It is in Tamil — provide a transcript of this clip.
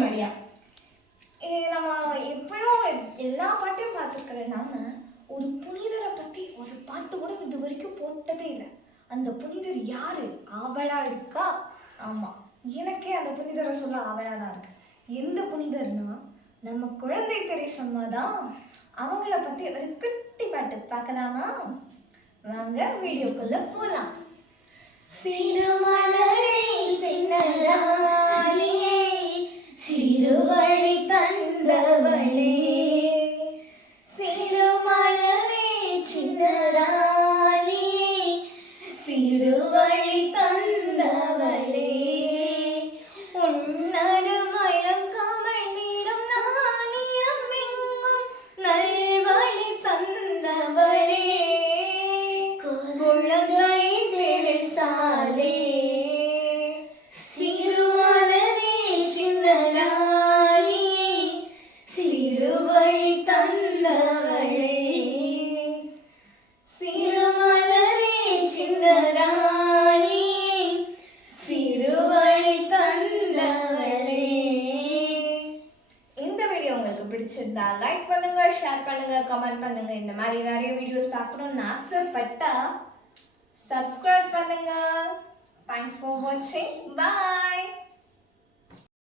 மாதிரியா நம்ம எப்பயும் எல்லா பாட்டையும் பார்த்துருக்கிற நாம ஒரு புனிதரை பற்றி ஒரு பாட்டு கூட இது வரைக்கும் போட்டதே இல்லை. அந்த புனிதர் யாரு? ஆவலா இருக்கா? ஆமாம், எனக்கே அந்த புனிதரை சொல்ல ஆவலாக தான் இருக்கு. எந்த புனிதர்னா நம்ம குழந்தை தெரேசம்மா தான். அவங்கள பற்றி ஒரு குட்டி பாட்டு பார்க்கலாமா? வாங்க வீடியோக்குள்ள போகலாம். சிறுவழி தந்தவளே, சிறுமலரே சின்னராணி, சிறுவழி தந்தவளே, உன்னருமயம் கமழ்ந்திடும் நானியம் எங்கும் நல்வழி தந்தவளே, குழந்தை தெரேசாளே, பிடிச்சிருந்தா லைக் பண்ணுங்க, ஷேர் பண்ணுங்க, கமெண்ட் பண்ணுங்க. இந்த மாதிரி நிறைய வீடியோஸ் பார்க்கணும்னு ஆசைப்பட்டா சப்ஸ்கிரைப் பண்ணுங்க. தேங்க்ஸ் ஃபார் வாட்சிங். பாய்.